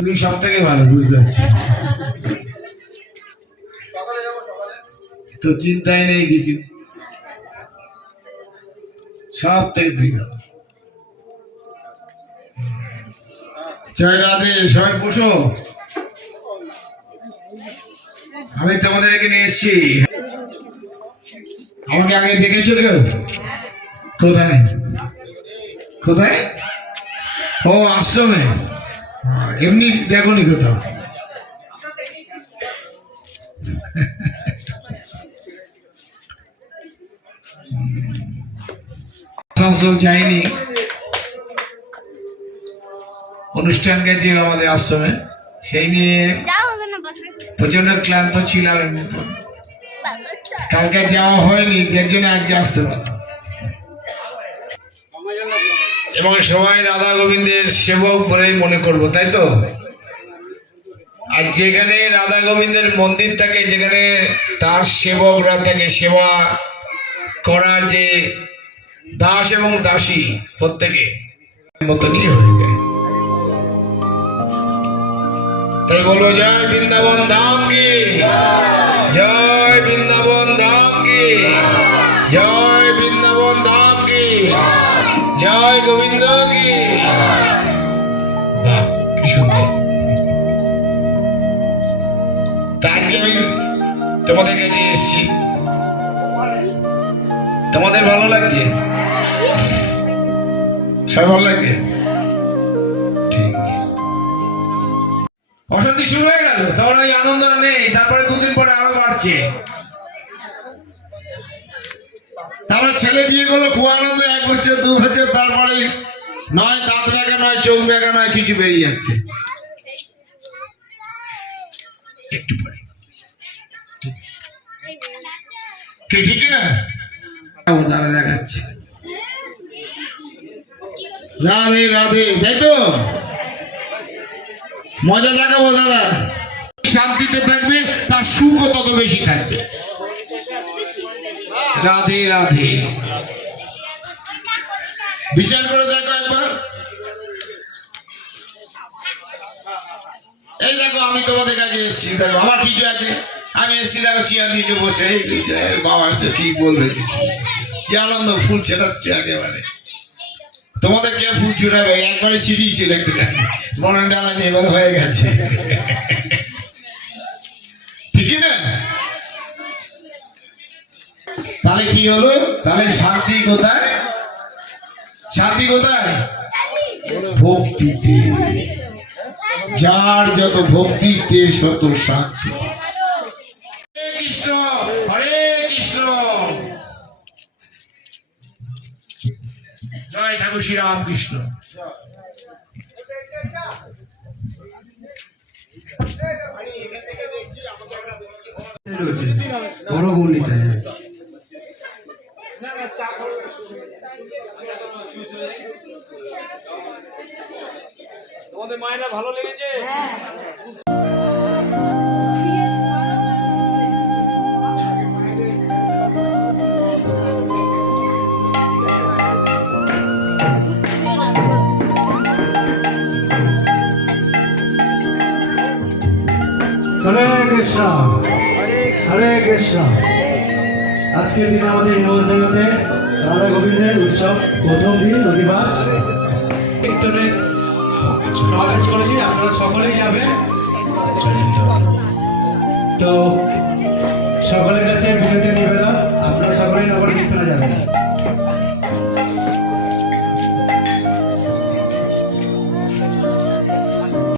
তুই সব থেকে ভালো, বুঝতে পারছি। তো চিন্তাই নেই কিছু, সব থেকে তুই ভালো। জয় রাধে, সবাই বসো। আমি তোমাদের এখানে এসেছি। আমাকে আগে দেখেছো কেউ? কোথায় কোথায়? ও আশ্রমে, এমনি দেখোনি কোথাও? আসানসোল যাইনি, অনুষ্ঠান গেছে আমাদের আশ্রমে, সেই নিয়ে প্রচন্ড ক্লান্ত ছিলাম। এমনি তো কালকে যাওয়া হয়নি, যার জন্য আজকে আসতে পারলাম। এবং সবাই রাধা গোবিন্দের সেবক বলেই মনে করবো, তাই তো? আর যেখানে রাধা গোবিন্দের মন্দির থাকে, যেখানে তার সেবকরা থাকে, সেবা করার যে দাস এবং দাসী প্রত্যেকে মতনই হয়ে যায়। তাই বলো জয় বৃন্দাবন ধাম কি, জয় বৃন্দাবন ধাম কি, জয় বৃন্দাবন ধাম কি, জয় গোবিন্দ কি। বাহ, কি সুন্দর। তাই আমি তোমাদের কাছে এসেছি। তোমাদের ভালো লাগছে? সবাই ভালো লাগছে? ঠিক। অশান্তি শুরু হয়ে গেল, তখন ওই আনন্দ আর নেই। তারপরে দুদিন পরে আরো বাড়ছে। তারপরে ছেলে বিয়ে করলো, খুব আনন্দ, 1 বছর 2 বছর, তারপরে নয় দাঁত ব্যাগা, নয় চোখ ব্যাগা, নয় কিছু বেরিয়ে যাচ্ছে। একটু পরে ঠিক না? দাঁড়া দেখাচ্ছে। রাধে রাধে, তাই তো? মজা দেখাবো দাদা। শান্তিতে থাকবে, তার সুখও তত বেশি থাকবে। রাধে রাধে। বিচার করে দেখো একবার। এই দেখো, আমি তোমাদের কাছে এসেছি, দেখো আমার কিছু আছে। আমি এসেছি, দেখো চেয়ার দিয়েছে বসে। বাবা কি বলবে, কি আনন্দ, ফুল ছেড়াচ্ছে একেবারে। তোমাদের কে ফুল ছুড়াবে? একবারে ছিড়িয়েছিল একটু, মনে ডালা এবার হয়ে গেছে। ঠিকই না? তাহলে কি হলো? তাহলে শান্তি কোথায়? শান্তি কোথায়? ভক্তিতে। যার যত ভক্তিতে তত শান্তি। হরে কৃষ্ণ, হরে কৃষ্ণ। জয় ঠাকুর শ্রী রামকৃষ্ণ। বড় গৌলিতে তোমাদের মায়েরা ভালো লেগেছে? হরে কৃষ্ণ, হরে কৃষ্ণ। আজকের দিন আমাদের নবজাগতে রাধা গোবিন্দের উৎসব প্রথম দিন অধিবাস কীর্তনের সমাবেশ করেছি। আপনারা সকলেই যাবেন। তো সকলের কাছে বিনতি